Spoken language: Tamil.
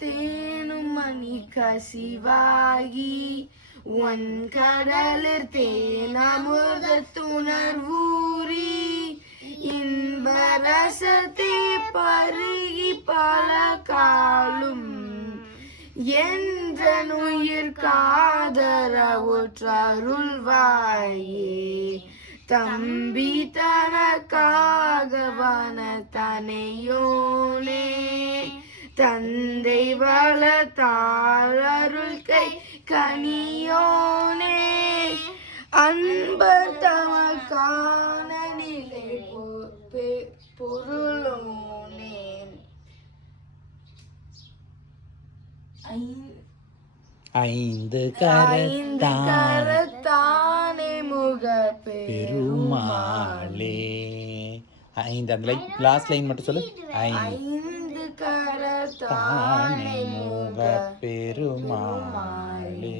தேனும் மணி கசிவாகி ஒன் கடலில் தேனமுதத்துணர்வூறி இன்பரசத்தை பருகி பல காலும் என்றுயிர் காதரவுற்றருள்வாயே தம்பி தனக்காகவன தனையோனே தந்தை வளத்தாளருள் கை கனியோனே அன்பர் தமக்கான நிலை பொருளோனே ஐந்து கரத்தானே முக பெருமாளே. ஐந்து அந்த லைன் லாஸ்ட் லைன் மட்டும் சொல்லு. ஐந்து கரத்தானே முக பெருமாளே.